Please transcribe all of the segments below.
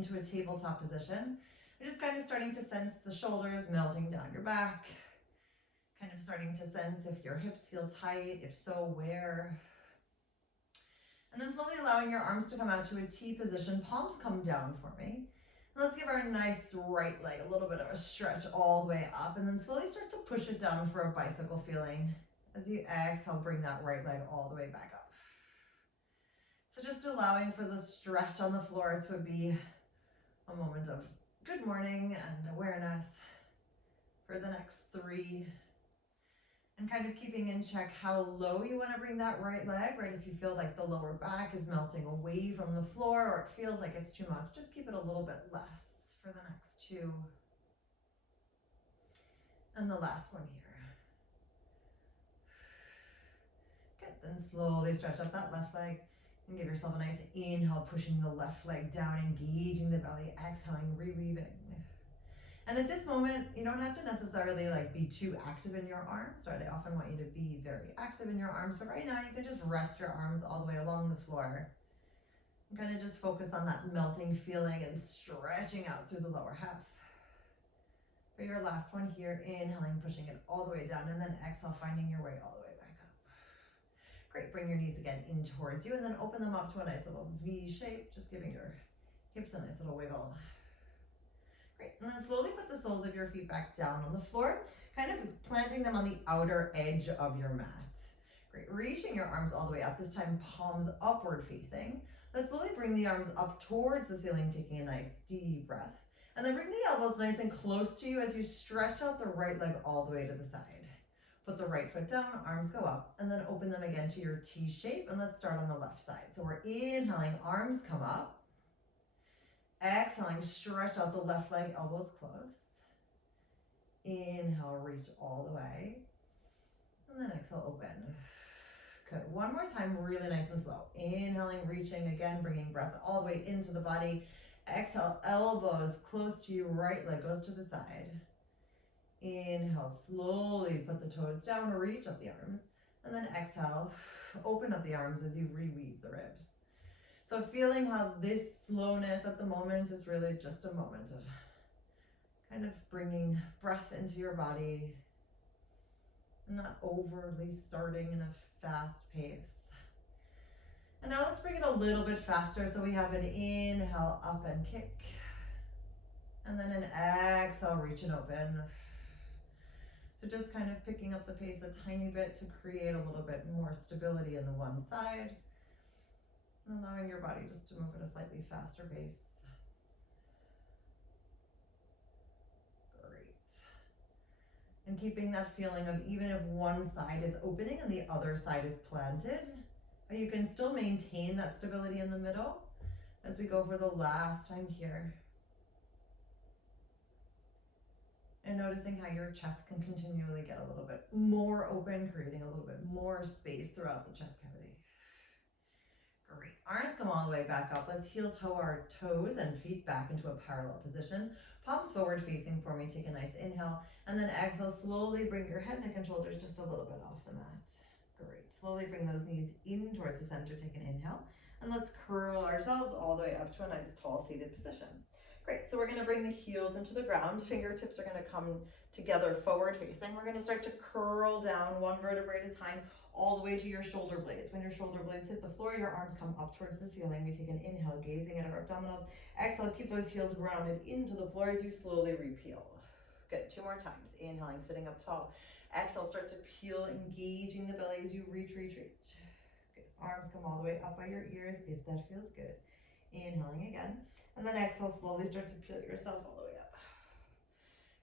into a tabletop position. You're just kind of starting to sense the shoulders melting down your back, kind of starting to sense if your hips feel tight, if so, where. And then slowly allowing your arms to come out to a T position, palms come down for me. And let's give our nice right leg a little bit of a stretch all the way up, and then slowly start to push it down for a bicycle feeling. As you exhale, bring that right leg all the way back up. So just allowing for the stretch on the floor to be a moment of good morning and awareness for the next 3. And kind of keeping in check how low you want to bring that right leg, right? If you feel like the lower back is melting away from the floor or it feels like it's too much, just keep it a little bit less for the next 2. And the last one here. Good, then slowly stretch up that left leg and give yourself a nice inhale, pushing the left leg down, engaging the belly, exhaling, reweaving. And at this moment, you don't have to necessarily be too active in your arms, right? I often want you to be very active in your arms, but right now you can just rest your arms all the way along the floor. And kind of just focus on that melting feeling and stretching out through the lower half. For your last one here, inhaling, pushing it all the way down, and then exhale, finding your way all the way back up. Great, bring your knees again in towards you, and then open them up to a nice little V shape, just giving your hips a nice little wiggle. Great, and then slowly put the soles of your feet back down on the floor, kind of planting them on the outer edge of your mat. Great, reaching your arms all the way up, this time palms upward facing. Let's slowly bring the arms up towards the ceiling, taking a nice deep breath. And then bring the elbows nice and close to you as you stretch out the right leg all the way to the side. Put the right foot down, arms go up, and then open them again to your T shape, and let's start on the left side. So we're inhaling, arms come up. Exhaling, stretch out the left leg, elbows close. Inhale, reach all the way. And then exhale, open. Good. One more time, really nice and slow. Inhaling, reaching again, bringing breath all the way into the body. Exhale, elbows close to you, right leg goes to the side. Inhale, slowly put the toes down, reach up the arms. And then exhale, open up the arms as you reweave the ribs. So feeling how this slowness at the moment is really just a moment of kind of bringing breath into your body, not overly starting in a fast pace. And now let's bring it a little bit faster. So we have an inhale, up and kick. And then an exhale, reach and open. So just kind of picking up the pace a tiny bit to create a little bit more stability in the one side. Allowing your body just to move at a slightly faster pace. Great. And keeping that feeling of even if one side is opening and the other side is planted, you can still maintain that stability in the middle as we go for the last time here. And noticing how your chest can continually get a little bit more open, creating a little bit more space throughout the chest cavity. Great, arms come all the way back up. Let's heel toe our toes and feet back into a parallel position. Palms forward facing for me, take a nice inhale. And then exhale, slowly bring your head, neck, and shoulders just a little bit off the mat. Great, slowly bring those knees in towards the center, take an inhale. And let's curl ourselves all the way up to a nice tall seated position. Great, so we're gonna bring the heels into the ground. Fingertips are gonna come together forward facing. We're gonna start to curl down one vertebrae at a time, all the way to your shoulder blades. When your shoulder blades hit the floor, your arms come up towards the ceiling. We take an inhale, gazing at our abdominals. Exhale, keep those heels grounded into the floor as you slowly repeel. Good, 2 more times. Inhaling, sitting up tall. Exhale, start to peel, engaging the belly as you reach, reach, reach. Good, arms come all the way up by your ears if that feels good. Inhaling again. And then exhale, slowly start to peel yourself all the way up.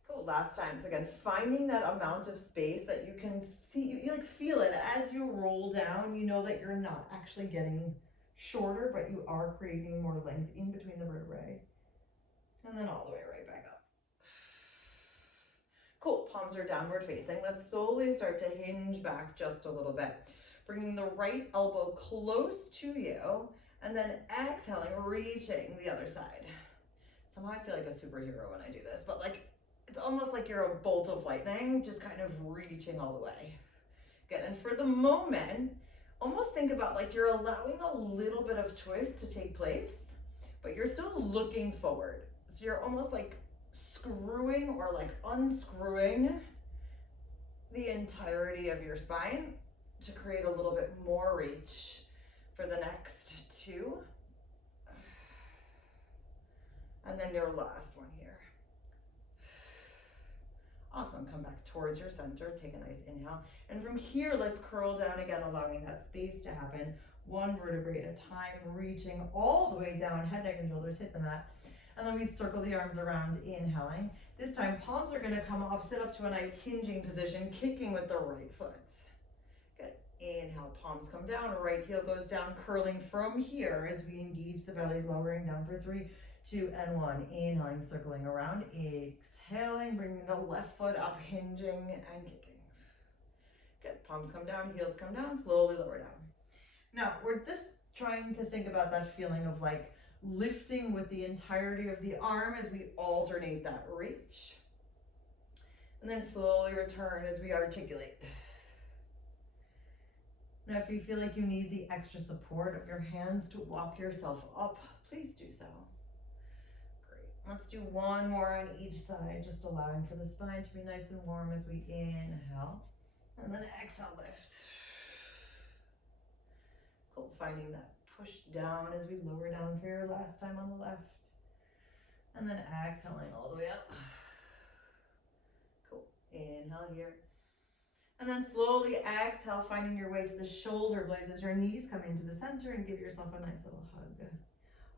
Cool, last time. So again, finding that amount of space that you can see, you feel it as you roll down. You know that you're not actually getting shorter, but you are creating more length in between the vertebrae. And then all the way right back up. Cool, palms are downward facing. Let's slowly start to hinge back just a little bit. Bringing the right elbow close to you, and then exhaling, reaching the other side. Somehow I feel like a superhero when I do this, but it's almost like you're a bolt of lightning, just kind of reaching all the way. Good, and for the moment, almost think about you're allowing a little bit of choice to take place, but you're still looking forward. So you're almost like screwing or like unscrewing the entirety of your spine to create a little bit more reach for the next 2. And then your last one here. Awesome, come back towards your center, take a nice inhale. And from here, let's curl down again, allowing that space to happen. 1 vertebrae at a time, reaching all the way down, head, neck, and shoulders hit the mat. And then we circle the arms around, inhaling. This time, palms are gonna come up, sit up to a nice hinging position, kicking with the right foot. Good, inhale, palms come down, right heel goes down, curling from here as we engage the belly, lowering down for 3, 2, and 1. Inhaling, circling around, exhaling, bringing the left foot up, hinging and kicking. Good, palms come down, heels come down, slowly lower down. Now, we're just trying to think about that feeling of like lifting with the entirety of the arm as we alternate that reach. And then slowly return as we articulate. Now, if you feel like you need the extra support of your hands to walk yourself up, please do so. Great. Let's do 1 more on each side, just allowing for the spine to be nice and warm as we inhale. And then exhale, lift. Cool, finding that push down as we lower down for your last time on the left. And then exhaling all the way up. Cool, inhale here. And then slowly exhale, finding your way to the shoulder blades as your knees come into the center, and give yourself a nice little hug.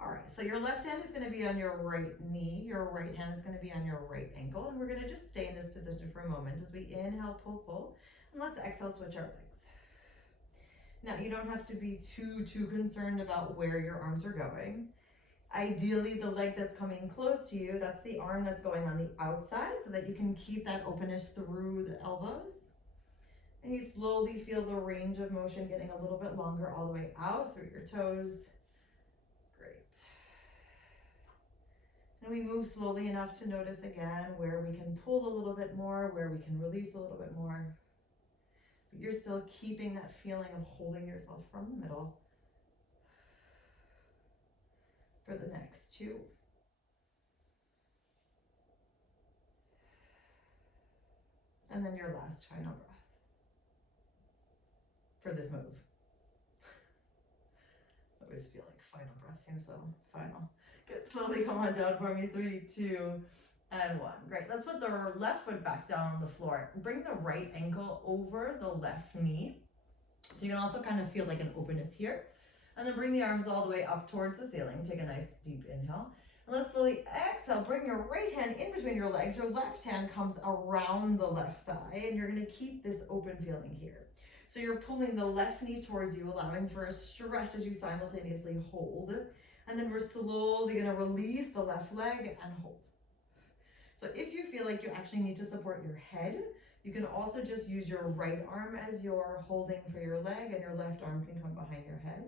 All right, so your left hand is gonna be on your right knee, your right hand is gonna be on your right ankle, and we're gonna just stay in this position for a moment as we inhale, pull, pull, and let's exhale, switch our legs. Now, you don't have to be too concerned about where your arms are going. Ideally, the leg that's coming close to you, that's the arm that's going on the outside, so that you can keep that openness through the elbows. And you slowly feel the range of motion getting a little bit longer all the way out through your toes. Great. And we move slowly enough to notice again where we can pull a little bit more, where we can release a little bit more. But you're still keeping that feeling of holding yourself from the middle for the next 2. And then your last final breath for this move. I always feel like final breath seems so final. Good, slowly come on down for me. 3, 2, and 1. Great, let's put the left foot back down on the floor. Bring the right ankle over the left knee. So you can also kind of feel like an openness here. And then bring the arms all the way up towards the ceiling. Take a nice deep inhale. And let's slowly exhale. Bring your right hand in between your legs. Your left hand comes around the left thigh. And you're going to keep this open feeling here. So you're pulling the left knee towards you, allowing for a stretch as you simultaneously hold. And then we're slowly going to release the left leg and hold. So if you feel like you actually need to support your head, you can also just use your right arm as you're holding for your leg, and your left arm can come behind your head.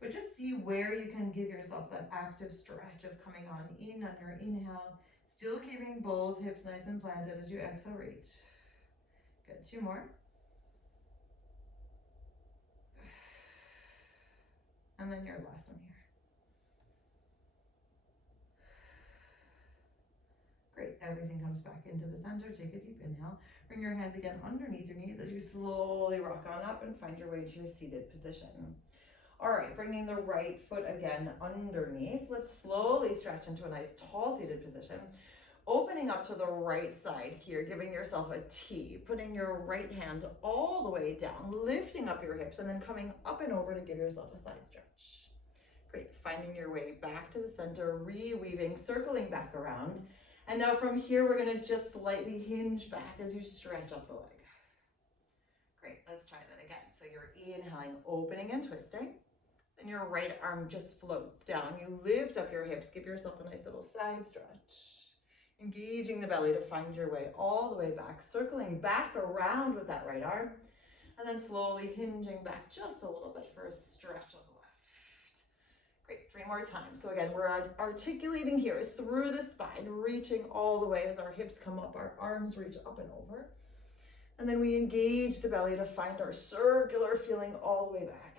But just see where you can give yourself that active stretch of coming on in on your inhale, still keeping both hips nice and planted as you exhale, reach. Good, 2 more. And then your last one here. Great, everything comes back into the center. Take a deep inhale. Bring your hands again underneath your knees as you slowly rock on up and find your way to your seated position. All right, bringing the right foot again underneath. Let's slowly stretch into a nice tall seated position. Opening up to the right side here, giving yourself a T, putting your right hand all the way down, lifting up your hips, and then coming up and over to give yourself a side stretch. Great, finding your way back to the center, reweaving, circling back around. And now from here, we're gonna just slightly hinge back as you stretch up the leg. Great, let's try that again. So you're inhaling, opening and twisting. Then your right arm just floats down. You lift up your hips, give yourself a nice little side stretch. Engaging the belly to find your way all the way back, circling back around with that right arm, and then slowly hinging back just a little bit for a stretch of the left. Great, 3 more times. So again, we're articulating here through the spine, reaching all the way as our hips come up, our arms reach up and over. And then we engage the belly to find our circular feeling all the way back.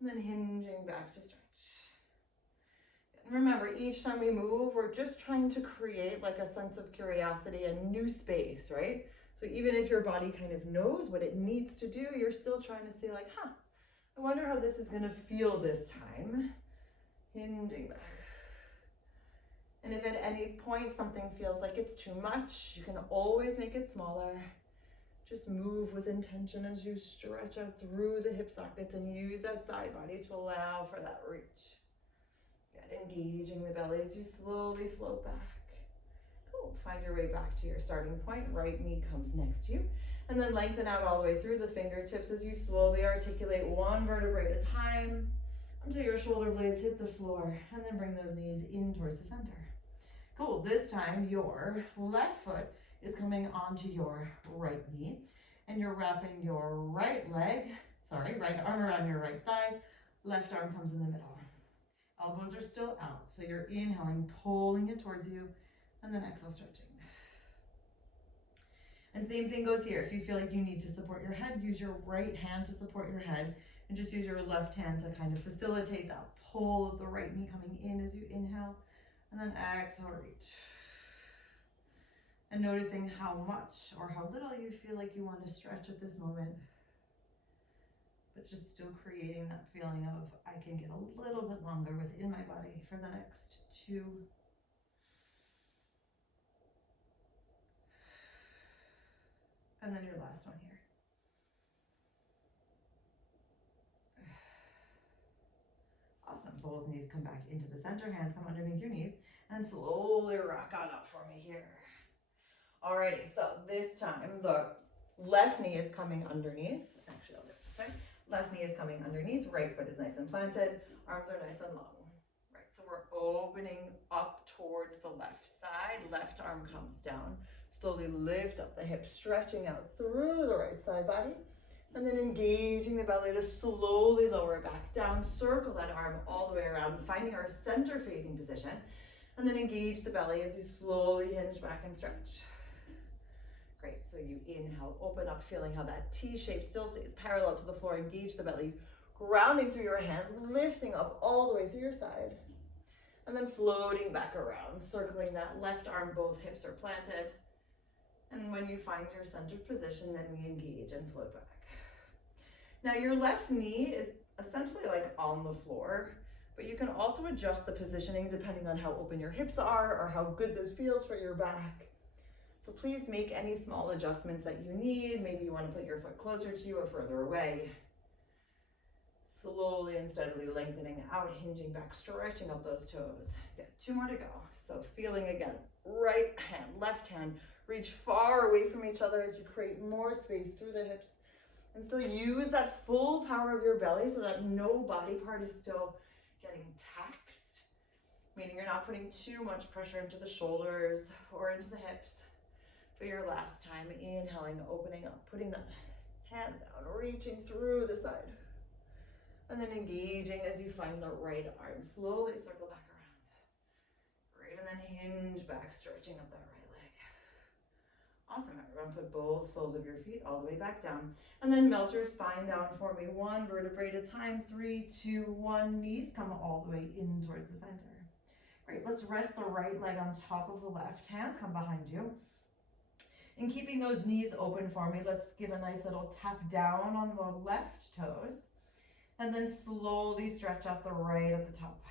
And then hinging back to stretch. Remember, each time we move, we're just trying to create like a sense of curiosity and new space, right? So even if your body kind of knows what it needs to do, you're still trying to see like, I wonder how this is going to feel this time. Hinging back. And if at any point something feels like it's too much, you can always make it smaller. Just move with intention as you stretch out through the hip sockets and use that side body to allow for that reach. Get engaging the belly as you slowly float back. Cool. Find your way back to your starting point. Right knee comes next to you. And then lengthen out all the way through the fingertips as you slowly articulate one vertebrae at a time until your shoulder blades hit the floor. And then bring those knees in towards the center. Cool. This time your left foot is coming onto your right knee. And you're wrapping your right arm around your right thigh. Left arm comes in the middle. Elbows are still out. So you're inhaling, pulling it towards you. And then exhale, stretching. And same thing goes here. If you feel like you need to support your head, use your right hand to support your head. And just use your left hand to kind of facilitate that pull of the right knee coming in as you inhale. And then exhale, reach. And noticing how much or how little you feel like you want to stretch at this moment. But just still creating that feeling of, I can get a little bit longer within my body for the next 2. And then your last one here. Awesome. Both knees come back into the center. Hands come underneath your knees. And slowly rock on up for me here. Alrighty, so this time the left knee is coming underneath. Actually, I'll do it this time. Left knee is coming underneath. Right foot is nice and planted. Arms are nice and long. Right, so we're opening up towards the left side. Left arm comes down. Slowly lift up the hips, stretching out through the right side body. And then engaging the belly to slowly lower it back down. Circle that arm all the way around, finding our center facing position. And then engage the belly as you slowly hinge back and stretch. Great, so you inhale, open up, feeling how that T shape still stays parallel to the floor. Engage the belly, grounding through your hands, lifting up all the way through your side. And then floating back around, circling that left arm, both hips are planted. And when you find your centered position, then we engage and float back. Now your left knee is essentially like on the floor, but you can also adjust the positioning depending on how open your hips are or how good this feels for your back. So please make any small adjustments that you need. Maybe you want to put your foot closer to you or further away. Slowly and steadily lengthening out, hinging back, stretching up those toes. Good, 2 more to go. So feeling again, right hand, left hand, reach far away from each other as you create more space through the hips. And still use that full power of your belly so that no body part is still getting taxed. Meaning you're not putting too much pressure into the shoulders or into the hips. For your last time, inhaling, opening up, putting that hand down, reaching through the side. And then engaging as you find the right arm. Slowly circle back around. Great, and then hinge back, stretching up that right leg. Awesome, everyone. Put both soles of your feet all the way back down. And then melt your spine down for me. 1 vertebrae at a time. 3, 2, 1. Knees come all the way in towards the center. Great, let's rest the right leg on top of the left. Hands come behind you. And keeping those knees open for me, let's give a nice little tap down on the left toes. And then slowly stretch out the right at the top.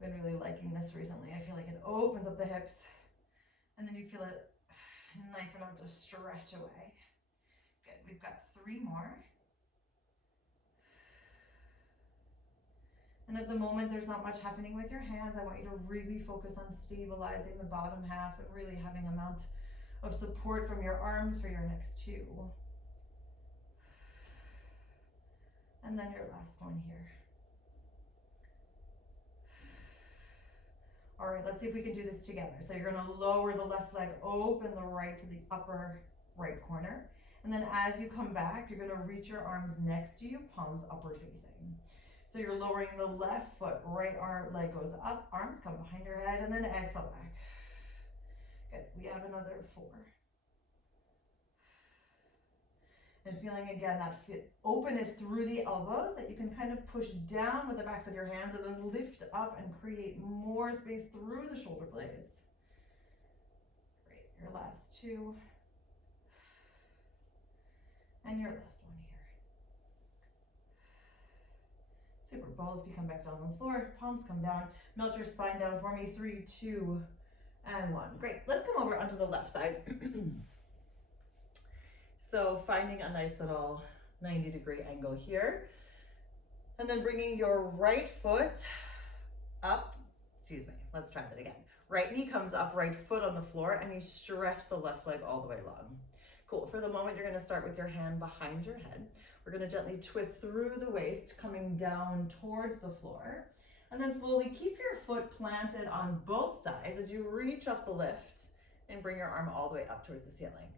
Been really liking this recently. I feel like it opens up the hips. And then you feel a nice amount of stretch away. Good, we've got 3 more. And at the moment, there's not much happening with your hands. I want you to really focus on stabilizing the bottom half and really having an amount of support from your arms for your next 2. And then your last one here. All right, let's see if we can do this together. So you're gonna lower the left leg, open the right to the upper right corner. And then as you come back, you're gonna reach your arms next to you, palms upward facing. So you're lowering the left foot, right arm, leg goes up, arms come behind your head, and then exhale back. Good, we have another 4. And feeling again that openness through the elbows that you can kind of push down with the backs of your hands and then lift up and create more space through the shoulder blades. Great, your last two. And your last one here. Super, both of you come back down on the floor, palms come down, melt your spine down for me, 3, 2, and 1. Great, let's come over onto the left side. So finding a nice little 90-degree angle here. And then bringing your right foot up, let's try that again. Right knee comes up, right foot on the floor, and you stretch the left leg all the way long. Cool, for the moment you're gonna start with your hand behind your head. We're gonna gently twist through the waist, coming down towards the floor. And then slowly keep your foot planted on both sides as you reach up the lift and bring your arm all the way up towards the ceiling.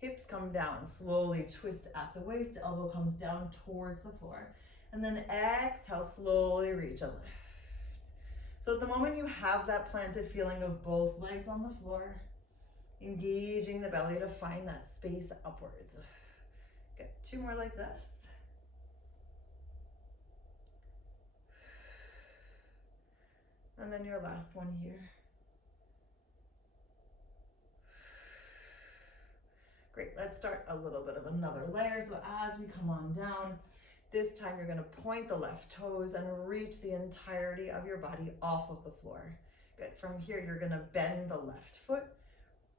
Hips come down, slowly twist at the waist, elbow comes down towards the floor. And then exhale, slowly reach and lift. So at the moment you have that planted feeling of both legs on the floor, engaging the belly to find that space upwards. Good, 2 more like this. And then your last one here. Great, let's start a little bit of another layer. So as we come on down, this time you're gonna point the left toes and reach the entirety of your body off of the floor. Good, from here you're gonna bend the left foot,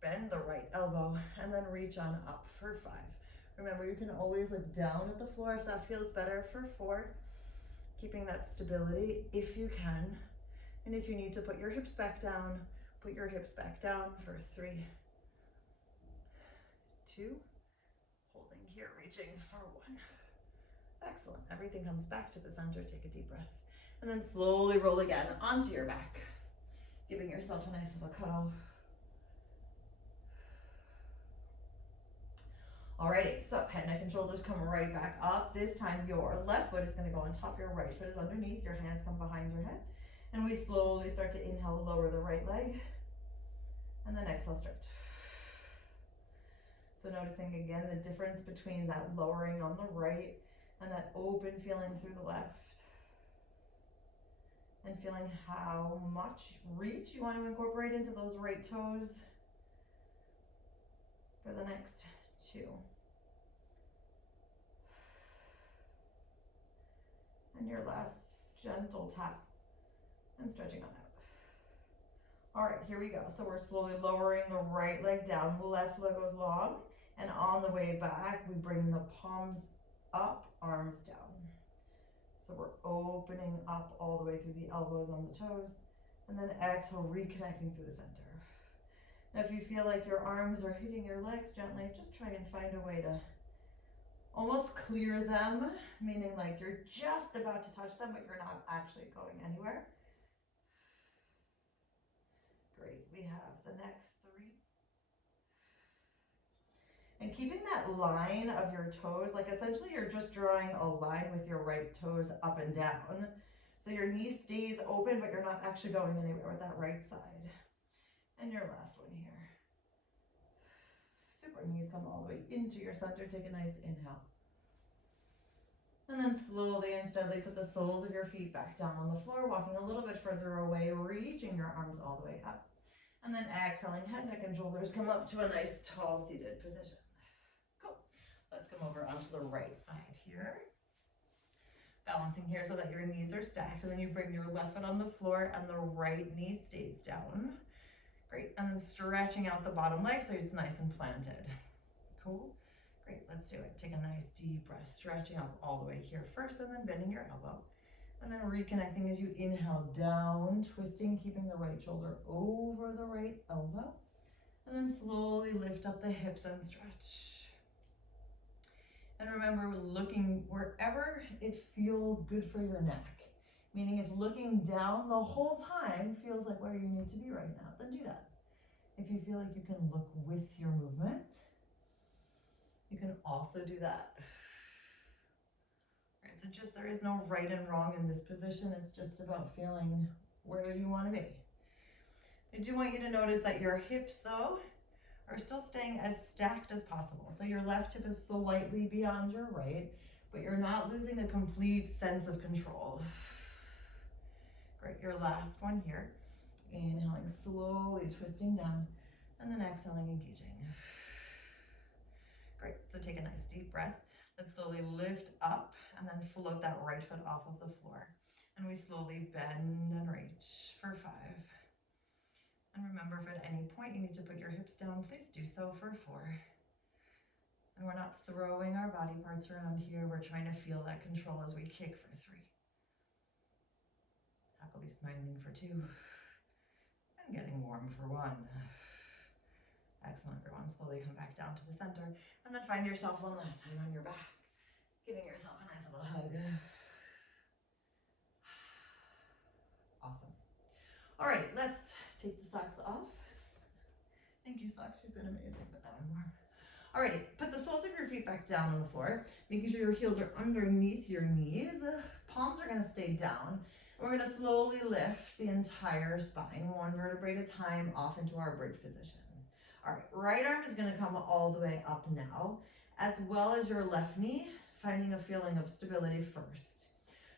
bend the right elbow, and then reach on up for 5. Remember, you can always look down at the floor if that feels better for 4. Keeping that stability if you can. And if you need to put your hips back down, put your hips back down for 3, 2, holding here, reaching for 1. Excellent, everything comes back to the center, take a deep breath. And then slowly roll again onto your back, giving yourself a nice little cuddle. Alrighty, so head, neck, and shoulders come right back up. This time your left foot is gonna go on top, your right foot is underneath, your hands come behind your head. And we slowly start to inhale, lower the right leg, and then exhale, stretch. So noticing again the difference between that lowering on the right and that open feeling through the left. And feeling how much reach you want to incorporate into those right toes for the next 2. And your last gentle tap and stretching on out. All right, here we go. So we're slowly lowering the right leg down, left leg goes long, and on the way back, we bring the palms up, arms down. So we're opening up all the way through the elbows on the toes, and then exhale, reconnecting through the center. Now, if you feel like your arms are hitting your legs gently, just try and find a way to almost clear them, meaning like you're just about to touch them, but you're not actually going anywhere. Great, we have the next 3. And keeping that line of your toes, like essentially you're just drawing a line with your right toes up and down. So your knee stays open, but you're not actually going anywhere with that right side. And your last one here. Super, knees come all the way into your center, take a nice inhale. And then slowly and steadily put the soles of your feet back down on the floor, walking a little bit further away, reaching your arms all the way up. And then exhaling, head, neck, and shoulders come up to a nice tall seated position. Cool. Let's come over onto the right side here. Balancing here so that your knees are stacked, and then you bring your left foot on the floor and the right knee stays down. Great, and then stretching out the bottom leg so it's nice and planted. Cool. Great, let's do it. Take a nice deep breath, stretching up all the way here first, and then bending your elbow. And then reconnecting as you inhale down, twisting, keeping the right shoulder over the right elbow. And then slowly lift up the hips and stretch. And remember, looking wherever it feels good for your neck. Meaning if looking down the whole time feels like where you need to be right now, then do that. If you feel like you can look with your movement, you can also do that. All right, so just there is no right and wrong in this position. It's just about feeling where you want to be. I do want you to notice that your hips, though, are still staying as stacked as possible. So your left hip is slightly beyond your right, but you're not losing a complete sense of control. Great, your last one here. Inhaling, slowly twisting down, and then exhaling, engaging. Great, so take a nice deep breath. Let's slowly lift up and then float that right foot off of the floor. And we slowly bend and reach for 5. And remember, if at any point you need to put your hips down, please do so for 4. And we're not throwing our body parts around here. We're trying to feel that control as we kick for 3. Happily smiling for 2. And getting warm for 1. Excellent, everyone. Slowly come back down to the center. And then find yourself one last time on your back. Giving yourself a nice little hug. Awesome. All right, let's take the socks off. Thank you, socks. You've been amazing, but now I'm warm. All right, put the soles of your feet back down on the floor, making sure your heels are underneath your knees. Palms are gonna stay down. We're gonna slowly lift the entire spine, 1 vertebrae at a time, off into our bridge position. All right, right arm is gonna come all the way up now, as well as your left knee, finding a feeling of stability first.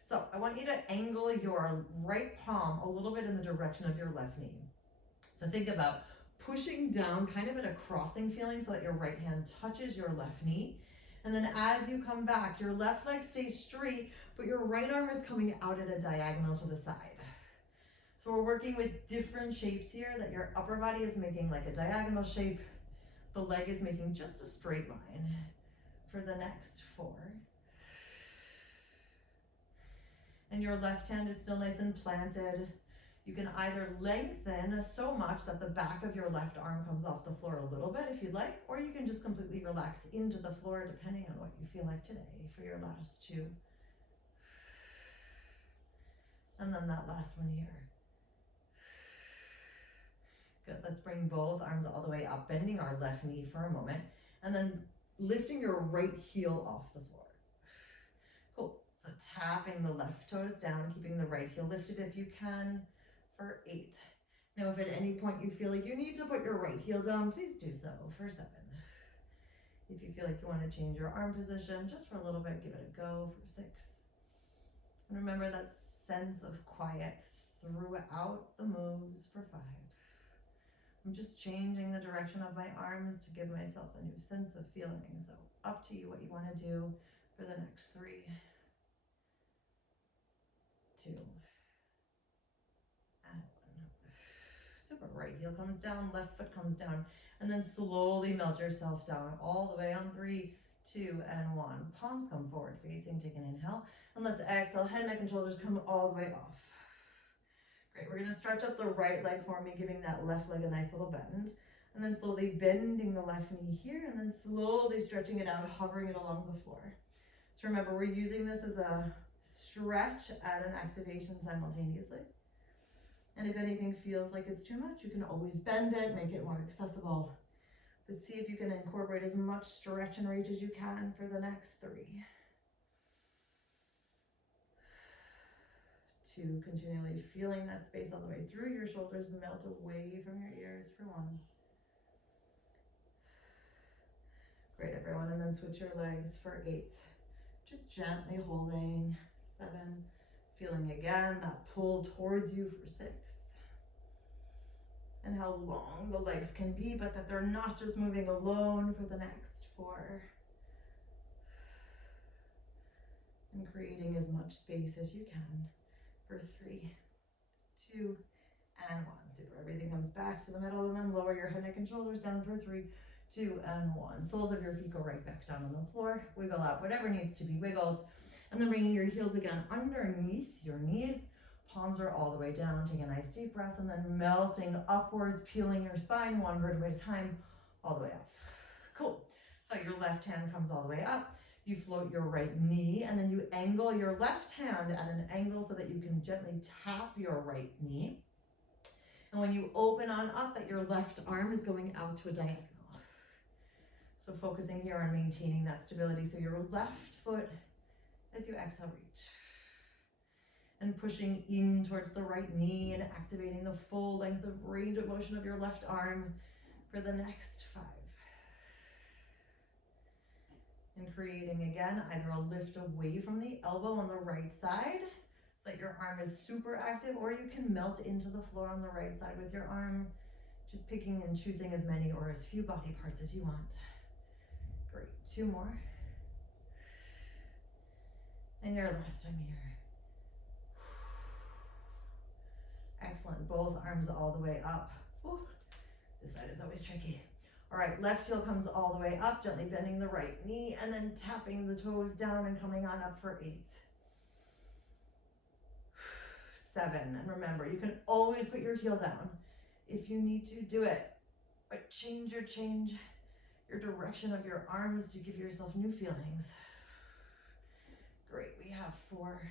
So I want you to angle your right palm a little bit in the direction of your left knee. So think about pushing down kind of at a crossing feeling so that your right hand touches your left knee. And then as you come back, your left leg stays straight, but your right arm is coming out at a diagonal to the side. So we're working with different shapes here, that your upper body is making like a diagonal shape. The leg is making just a straight line for the next 4. And your left hand is still nice and planted. You can either lengthen so much that the back of your left arm comes off the floor a little bit if you'd like, or you can just completely relax into the floor depending on what you feel like today for your last 2. And then that last one here. Good, let's bring both arms all the way up, bending our left knee for a moment, and then lifting your right heel off the floor. Cool, so tapping the left toes down, keeping the right heel lifted if you can, for 8. Now, if at any point you feel like you need to put your right heel down, please do so for 7. If you feel like you want to change your arm position just for a little bit, give it a go for 6. And remember that sense of quiet throughout the moves for 5. I'm just changing the direction of my arms to give myself a new sense of feeling. So up to you what you want to do for the next 3, 2, and 1. Super, right heel comes down, left foot comes down, and then slowly melt yourself down all the way on 3, 2, and 1. Palms come forward facing, take an inhale, and let's exhale, head, neck, and shoulders come all the way off. Great, we're gonna stretch up the right leg for me, giving that left leg a nice little bend, and then slowly bending the left knee here, and then slowly stretching it out, hovering it along the floor. So remember, we're using this as a stretch and an activation simultaneously. And if anything feels like it's too much, you can always bend it, make it more accessible. But see if you can incorporate as much stretch and reach as you can for the next 3. 2, continually feeling that space all the way through your shoulders, melt away from your ears for 1. Great, everyone, and then switch your legs for 8. Just gently holding. 7, feeling again that pull towards you for 6. And how long the legs can be, but that they're not just moving alone for the next 4. And creating as much space as you can for 3, 2, and 1. Super, everything comes back to the middle, and then lower your head, neck, and shoulders down for 3, 2, and 1. Soles of your feet go right back down on the floor. Wiggle out whatever needs to be wiggled. And then bringing your heels again underneath your knees. Palms are all the way down. Take a nice deep breath, and then melting upwards, peeling your spine 1 vertebrae at a time, all the way up. Cool. So your left hand comes all the way up. You float your right knee, and then you angle your left hand at an angle so that you can gently tap your right knee. And when you open on up, that your left arm is going out to a diagonal. So focusing here on maintaining that stability through your left foot as you exhale, reach. And pushing in towards the right knee and activating the full length of range of motion of your left arm for the next 5. And creating again, either a lift away from the elbow on the right side, so that your arm is super active, or you can melt into the floor on the right side with your arm, just picking and choosing as many or as few body parts as you want. Great, 2 more. And your last time here. Excellent, both arms all the way up. Ooh, this side is always tricky. All right, left heel comes all the way up, gently bending the right knee, and then tapping the toes down and coming on up for 8. 7, and remember, you can always put your heel down if you need to do it, but change your direction of your arms to give yourself new feelings. Great, we have 4.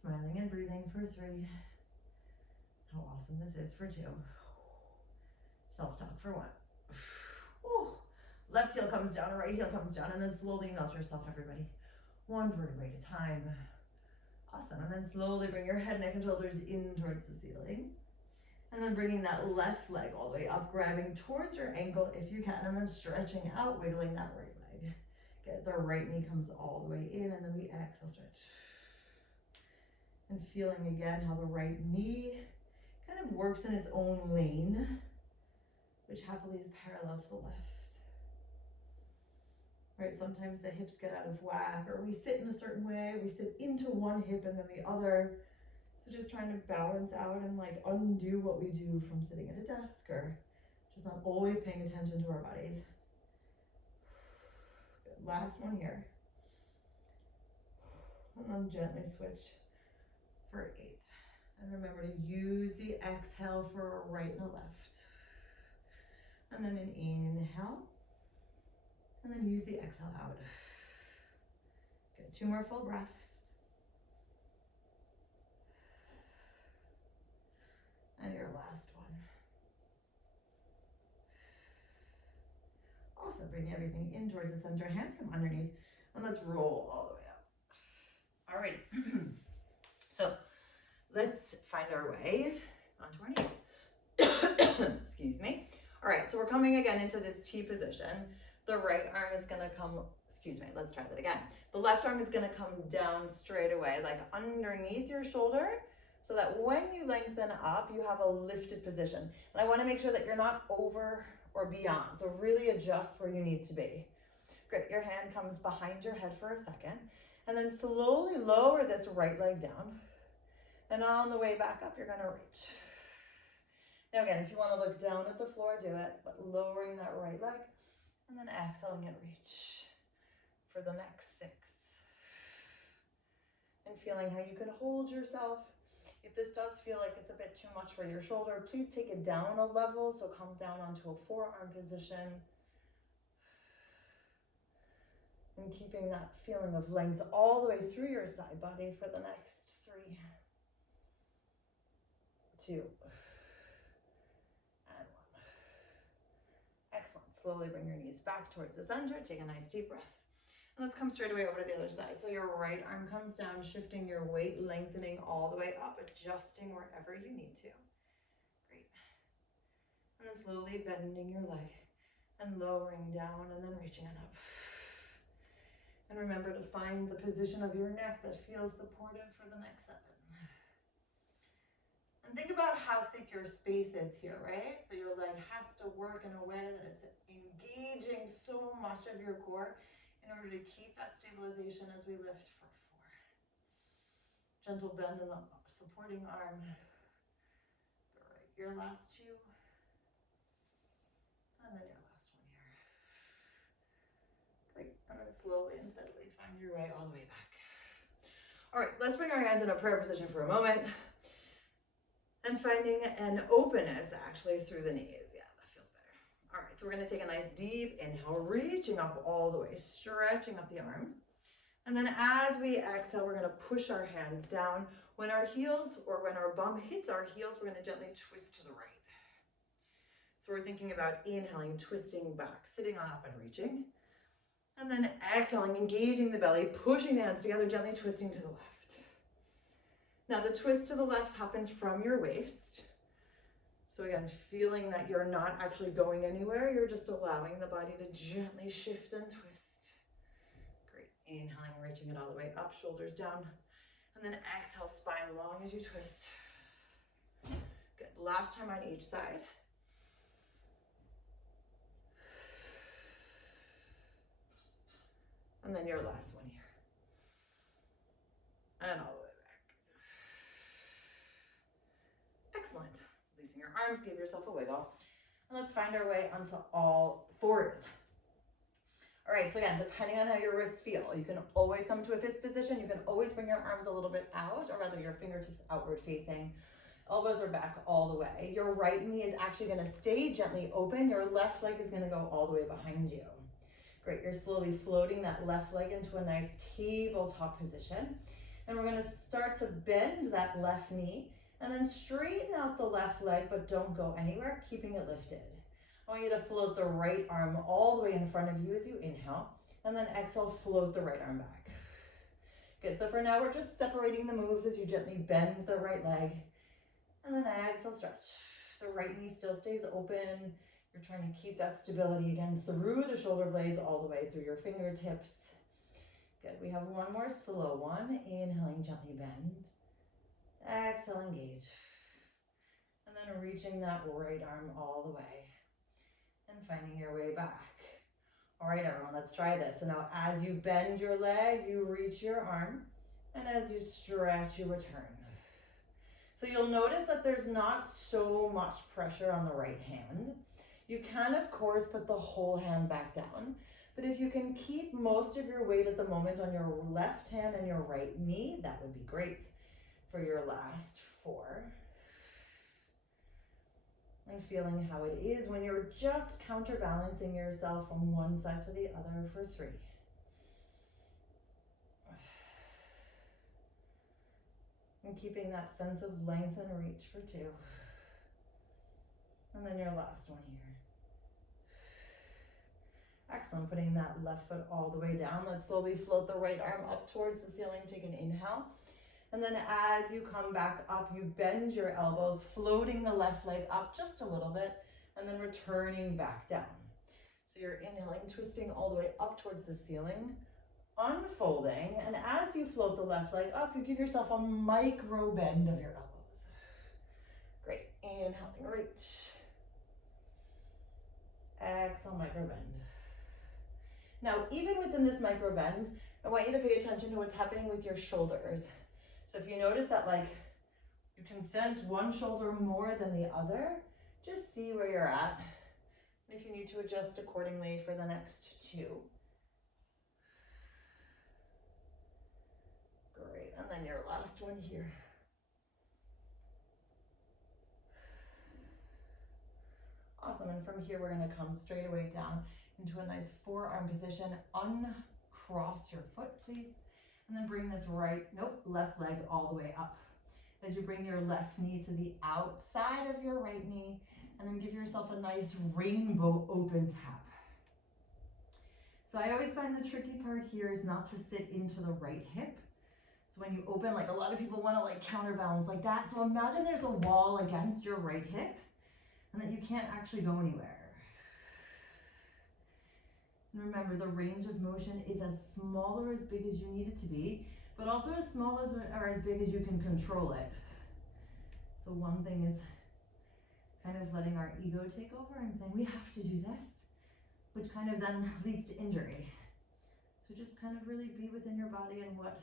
Smiling and breathing for 3. How awesome this is for 2. Self-talk for 1. Ooh. Left heel comes down, right heel comes down, and then slowly melt yourself, everybody. 1 vertebrae at a time. Awesome, and then slowly bring your head, neck, and shoulders in towards the ceiling. And then bringing that left leg all the way up, grabbing towards your ankle if you can, and then stretching out, wiggling that right leg. Get the right knee comes all the way in, and then we exhale, stretch. And feeling again how the right knee kind of works in its own lane, which happily is parallel to the left. Right, sometimes the hips get out of whack, or we sit in a certain way, we sit into one hip and then the other. So just trying to balance out and like undo what we do from sitting at a desk, or just not always paying attention to our bodies. Good. Last one here. And then gently switch for 8. And remember to use the exhale for a right and a left. And then an inhale. And then use the exhale out. Good, 2 more full breaths. And your last one. Awesome, bring everything in towards the center. Hands come underneath, and let's roll all the way up. All right, so let's find our way onto our knees. Excuse me. All right, so we're coming again into this T position. The right arm is gonna come, let's try that again. The left arm is gonna come down straight away, like underneath your shoulder, so that when you lengthen up, you have a lifted position. And I wanna make sure that you're not over or beyond, so really adjust where you need to be. Great, your hand comes behind your head for a second, and then slowly lower this right leg down. And on the way back up, you're gonna reach. Now again, if you wanna look down at the floor, do it, but lowering that right leg, and then exhaling and reach for the next 6. And feeling how you can hold yourself. If this does feel like it's a bit too much for your shoulder, please take it down a level, so come down onto a forearm position. And keeping that feeling of length all the way through your side body for the next 3, 2, and 1. Excellent. Slowly bring your knees back towards the center. Take a nice deep breath. And let's come straight away over to the other side. So your right arm comes down, shifting your weight, lengthening all the way up, adjusting wherever you need to. Great. And then slowly bending your leg and lowering down and then reaching it up. And remember to find the position of your neck that feels supportive for the next 7. And think about how thick your space is here, right? So your leg has to work in a way that it's engaging so much of your core in order to keep that stabilization as we lift for 4. Gentle bend in the supporting arm. All right, your last 2. And then your last one here. Great, and then slowly and steadily find your way all the way back. All right, let's bring our hands in a prayer position for a moment. And finding an openness actually through the knees. Yeah, that feels better. All right, so we're gonna take a nice deep inhale, reaching up all the way, stretching up the arms. And then as we exhale, we're gonna push our hands down. When our heels, or when our bum hits our heels, we're gonna gently twist to the right. So we're thinking about inhaling, twisting back, sitting on up and reaching. And then exhaling, engaging the belly, pushing the hands together, gently twisting to the left. Now the twist to the left happens from your waist. So again, feeling that you're not actually going anywhere, you're just allowing the body to gently shift and twist. Great. Inhaling, reaching it all the way up, shoulders down. And then exhale, spine long as you twist. Good. Last time on each side. And then your last one here. And all the way back. Excellent. Releasing your arms, give yourself a wiggle. And let's find our way onto all fours. All right, so again, depending on how your wrists feel, you can always come to a fist position. You can always bring your arms a little bit out, or rather your fingertips outward facing. Elbows are back all the way. Your right knee is actually gonna stay gently open. Your left leg is gonna go all the way behind you. Great, you're slowly floating that left leg into a nice tabletop position. And we're gonna start to bend that left knee and then straighten out the left leg, but don't go anywhere, keeping it lifted. I want you to float the right arm all the way in front of you as you inhale, and then exhale, float the right arm back. Good, so for now, we're just separating the moves as you gently bend the right leg, and then exhale, stretch. The right knee still stays open. You're trying to keep that stability again through the shoulder blades all the way through your fingertips. Good, we have one more slow one. Inhaling, gently bend. Exhale, engage. And then reaching that right arm all the way. And finding your way back. All right, everyone, let's try this. So now as you bend your leg, you reach your arm. And as you stretch, you return. So you'll notice that there's not so much pressure on the right hand. You can, of course, put the whole hand back down. But if you can keep most of your weight at the moment on your left hand and your right knee, that would be great for your last four. And feeling how it is when you're just counterbalancing yourself from one side to the other for three. And keeping that sense of length and reach for two. And then your last one here. Excellent, putting that left foot all the way down. Let's slowly float the right arm up towards the ceiling. Take an inhale. And then as you come back up, you bend your elbows, floating the left leg up just a little bit, and then returning back down. So you're inhaling, twisting all the way up towards the ceiling, unfolding, and as you float the left leg up, you give yourself a micro bend of your elbows. Great, inhaling, reach. Exhale, micro bend. Now, even within this micro bend, I want you to pay attention to what's happening with your shoulders. So if you notice that like you can sense one shoulder more than the other, just see where you're at. And if you need to adjust accordingly for the next two. Great, and then your last one here. Awesome, and from here we're gonna come straight away down into a nice forearm position. Uncross your foot, please. And then bring this left leg all the way up. As you bring your left knee to the outside of your right knee, and then give yourself a nice rainbow open tap. So I always find the tricky part here is not to sit into the right hip. So when you open, like a lot of people want to like counterbalance like that. So imagine there's a wall against your right hip and that you can't actually go anywhere. Remember, the range of motion is as small or as big as you need it to be, but also as small as or as big as you can control it. So one thing is kind of letting our ego take over and saying, we have to do this, which kind of then leads to injury. So just kind of really be within your body and what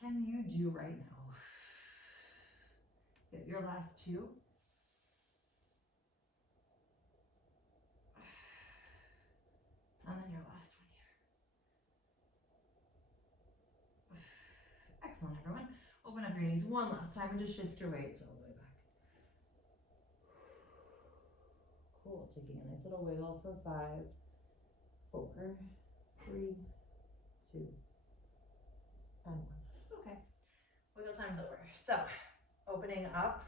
can you do right now. Get your last two. And then your last one here. Excellent, everyone. Open up your knees one last time and just shift your weight all the way back. Cool, taking a nice little wiggle for 5, 4, 3, 2, and 1. Okay, wiggle time's over. So, opening up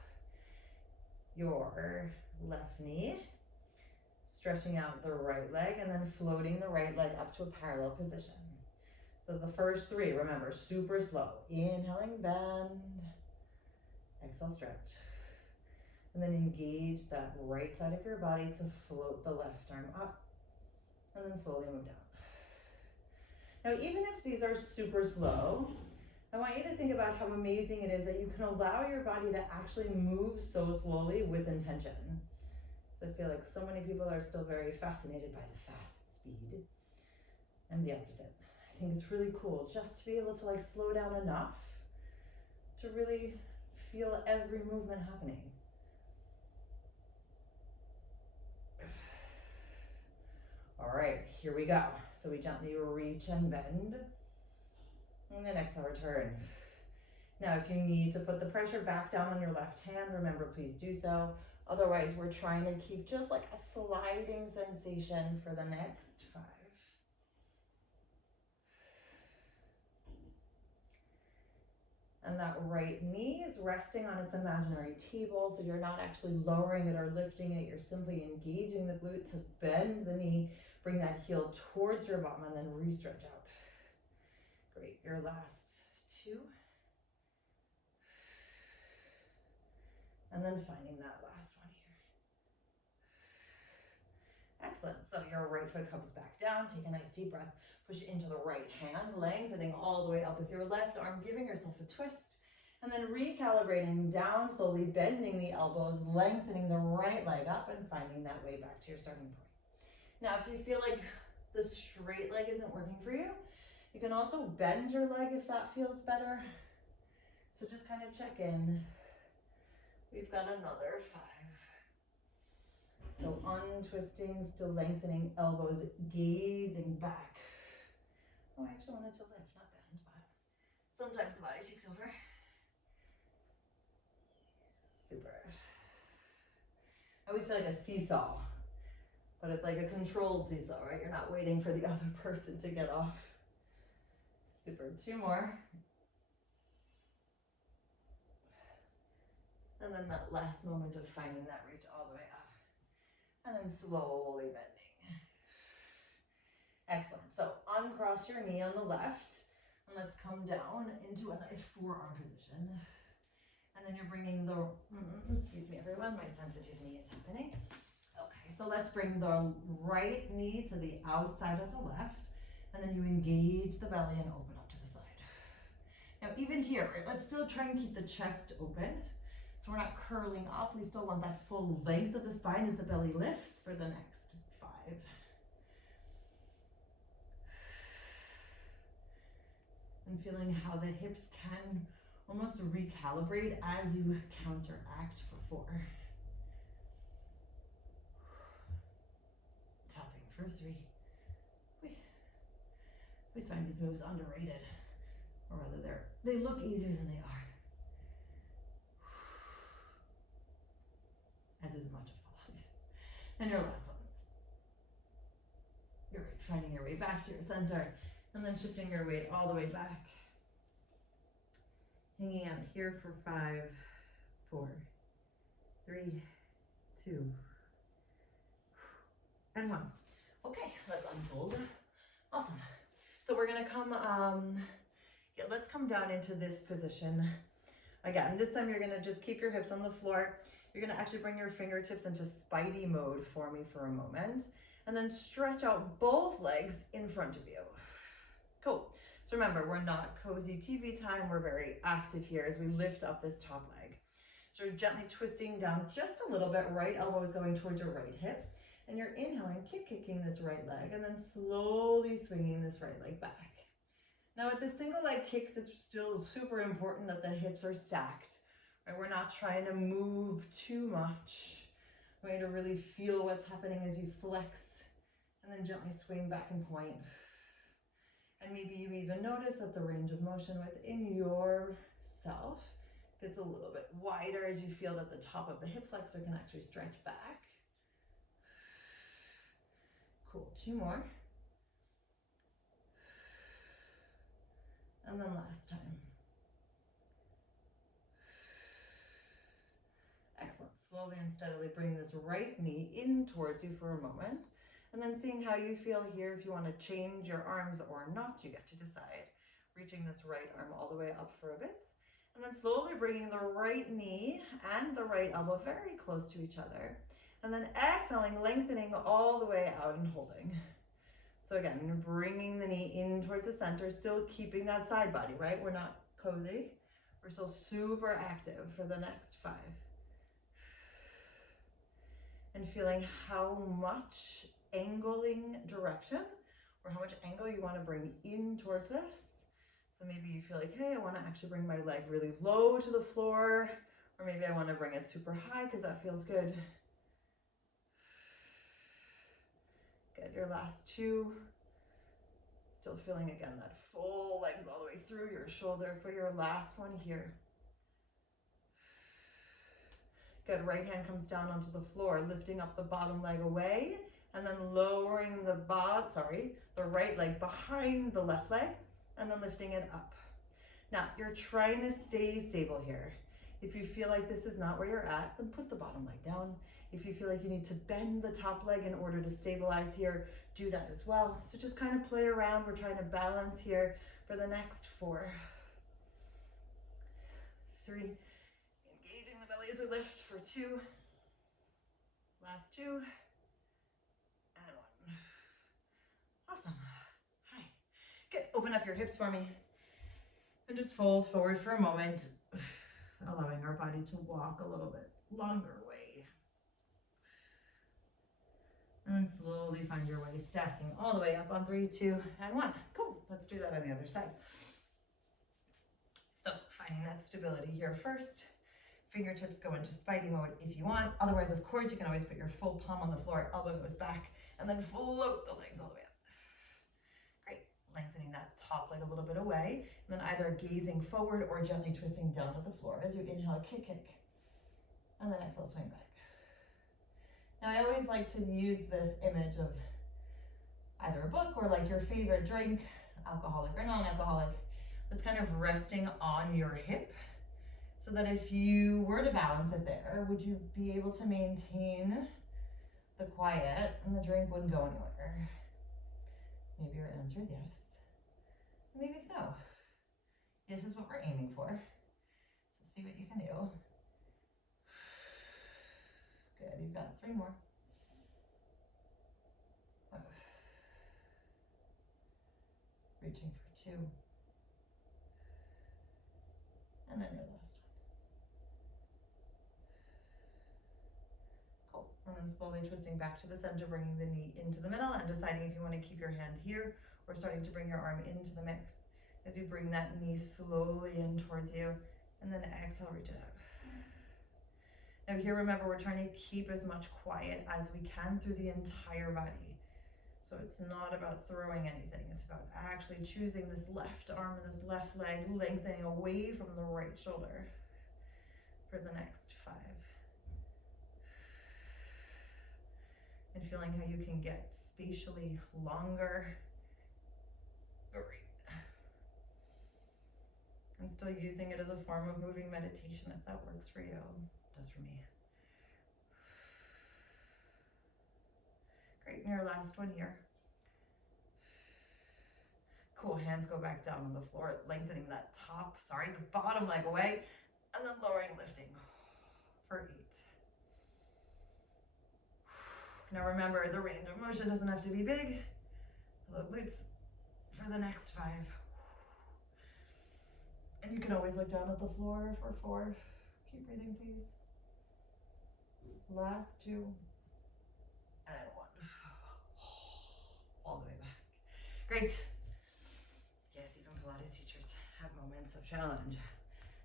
your left knee, stretching out the right leg, and then floating the right leg up to a parallel position. So the first 3, remember, super slow. Inhaling, bend. Exhale, stretch. And then engage that right side of your body to float the left arm up. And then slowly move down. Now, even if these are super slow, I want you to think about how amazing it is that you can allow your body to actually move so slowly with intention. So I feel like so many people are still very fascinated by the fast speed. I'm the opposite. I think it's really cool just to be able to like slow down enough to really feel every movement happening. All right, here we go. So we gently reach and bend. And then exhale, return. Now, if you need to put the pressure back down on your left hand, remember, please do so. Otherwise, we're trying to keep just like a sliding sensation for the next 5. And that right knee is resting on its imaginary table, so you're not actually lowering it or lifting it. You're simply engaging the glute to bend the knee, bring that heel towards your bottom, and then re-stretch out. Great, your last 2. And then finding that last one here. Excellent, so your right foot comes back down, take a nice deep breath. Push into the right hand, lengthening all the way up with your left arm, giving yourself a twist, and then recalibrating down, slowly bending the elbows, lengthening the right leg up, and finding that way back to your starting point. Now, if you feel like the straight leg isn't working for you, you can also bend your leg if that feels better. So just kind of check in. We've got another 5. So untwisting, still lengthening elbows, gazing back. Oh, I actually wanted to lift, not bend, but sometimes the body takes over. Super. I always feel like a seesaw, but it's like a controlled seesaw, right? You're not waiting for the other person to get off. Super, 2 more. And then that last moment of finding that reach all the way up. And then slowly bending. Excellent. So uncross your knee on the left, and let's come down into a nice forearm position. And then you're bringing the, excuse me everyone, my sensitive knee is happening. Okay, so let's bring the right knee to the outside of the left, and then you engage the belly and open up to the side. Now even here, right, let's still try and keep the chest open. So we're not curling up, we still want that full length of the spine as the belly lifts for the next 5. And feeling how the hips can almost recalibrate as you counteract for 4. Tapping for 3. We find these moves underrated, or rather they look easier than they are. As is much of Pilates. And your last one. You're right, finding your way back to your center, and then shifting your weight all the way back. Hanging out here for 5, 4, 3, 2, and 1. Okay, let's unfold. Awesome. So we're gonna come, let's come down into this position. Again, this time you're gonna just keep your hips on the floor. You're gonna actually bring your fingertips into Spidey mode for me for a moment, and then stretch out both legs in front of you. Cool. So remember, we're not cozy TV time, we're very active here as we lift up this top leg. So you're gently twisting down just a little bit, right elbow is going towards your right hip, and you're inhaling, kicking this right leg, and then slowly swinging this right leg back. Now with the single leg kicks, it's still super important that the hips are stacked. Right, we're not trying to move too much. We need to really feel what's happening as you flex and then gently swing back and point. And maybe you even notice that the range of motion within yourself gets a little bit wider as you feel that the top of the hip flexor can actually stretch back. Cool, 2 more. And then last time. Excellent. Slowly and steadily bring this right knee in towards you for a moment, and then seeing how you feel here. If you want to change your arms or not, you get to decide. Reaching this right arm all the way up for a bit, And then slowly bringing the right knee and the right elbow very close to each other. And then exhaling, lengthening all the way out and holding. So again, you're bringing the knee in towards the center, still keeping that side body, right? We're not cozy. We're still super active for the next 5. And feeling how much angling direction or how much angle you want to bring in towards this. So maybe you feel like, hey, I want to actually bring my leg really low to the floor, or maybe I want to bring it super high because that feels good. Good, your last 2. Still feeling again that full legs all the way through your shoulder for your last one here. Good, right hand comes down onto the floor, lifting up the bottom leg away, and then lowering the right leg behind the left leg, and then lifting it up. Now, you're trying to stay stable here. If you feel like this is not where you're at, then put the bottom leg down. If you feel like you need to bend the top leg in order to stabilize here, do that as well. So just kind of play around. We're trying to balance here for the next 4, 3, engaging the belly as we lift for 2, last 2, and 1. Awesome. Hi. Good, open up your hips for me. And just fold forward for a moment, allowing our body to walk a little bit longer way. And slowly find your way, stacking all the way up on 3, 2, and 1. Cool, let's do that on the other side. So finding that stability here first. Fingertips go into Spidey mode if you want. Otherwise, of course, you can always put your full palm on the floor, elbow goes back, and then float the legs all the way up. Great, lengthening that top leg a little bit away, and then either gazing forward or gently twisting down to the floor as you inhale, kick, kick, and then exhale, swing back. Now, I always like to use this image of either a book or like your favorite drink, alcoholic or non-alcoholic, that's kind of resting on your hip, so that if you were to balance it there, would you be able to maintain the quiet and the drink wouldn't go anywhere? Maybe your answer is yes. Maybe it's no. This is what we're aiming for. So see what you can do. Good, you've got 3 more. Reaching for 2. And then your last one. Cool. And then slowly twisting back to the center, bringing the knee into the middle and deciding if you want to keep your hand here or starting to bring your arm into the mix as you bring that knee slowly in towards you, and then exhale, reach it out. Now here, remember, we're trying to keep as much quiet as we can through the entire body. So it's not about throwing anything. It's about actually choosing this left arm and this left leg, lengthening away from the right shoulder for the next 5. And feeling how you can get spatially longer. Great. And still using it as a form of moving meditation if that works for you. It does for me. Great, and your last one here. Cool, hands go back down on the floor, lengthening that the bottom leg away, and then lowering, lifting for 8. Now remember, the range of motion doesn't have to be big. Low glutes for the next 5. And you can always look down at the floor for 4. Keep breathing, please. Last 2. And 1. All the way back. Great. Yes, even Pilates teachers have moments of challenge.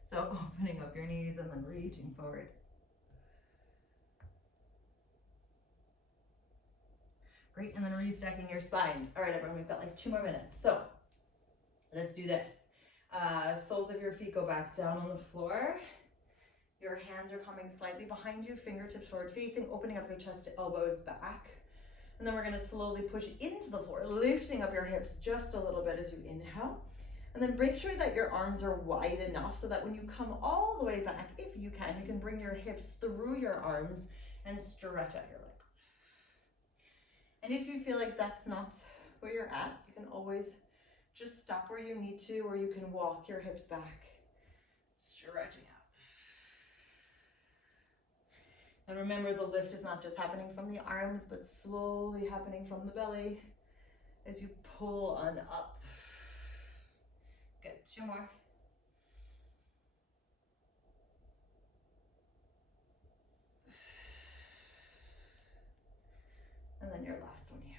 So opening up your knees and then reaching forward. Great, and then restacking your spine. All right, everyone, we've got like 2 more minutes. So let's do this. Soles of your feet go back down on the floor. Your hands are coming slightly behind you, fingertips forward facing, opening up your chest, elbows back. And then we're gonna slowly push into the floor, lifting up your hips just a little bit as you inhale. And then make sure that your arms are wide enough so that when you come all the way back, if you can bring your hips through your arms and stretch out your leg. And if you feel like that's not where you're at, you can always just stop where you need to, or you can walk your hips back. Stretching out. And remember, the lift is not just happening from the arms, but slowly happening from the belly as you pull on up. Good, 2 more. And then your last one here.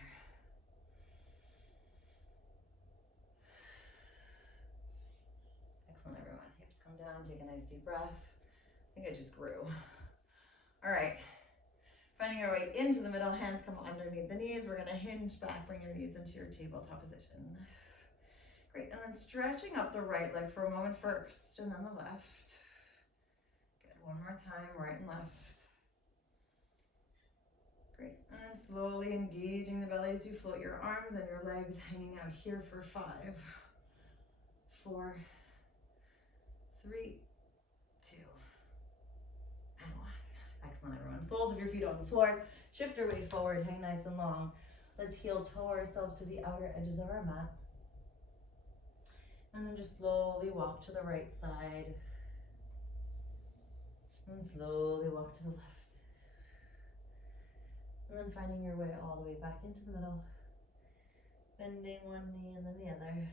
Excellent, everyone. Hips come down, take a nice deep breath. I think I just grew. All right. Finding our way into the middle, hands come underneath the knees. We're gonna hinge back, bring your knees into your tabletop position. Great, and then stretching up the right leg for a moment first, and then the left. Good, one more time, right and left. Great, and slowly engaging the belly as you float your arms and your legs hanging out here for 5, 4, 3, 2, and 1. Excellent, everyone. Soles of your feet on the floor. Shift your weight forward, hang nice and long. Let's heel toe ourselves to the outer edges of our mat. And then just slowly walk to the right side. And slowly walk to the left. And then finding your way all the way back into the middle. Bending one knee and then the other.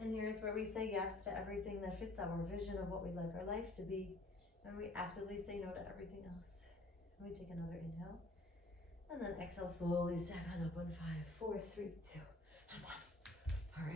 And here's where we say yes to everything that fits our vision of what we'd like our life to be. And we actively say no to everything else. And we take another inhale. And then exhale, slowly stand on up on 5, 4, 3, 2, and 1.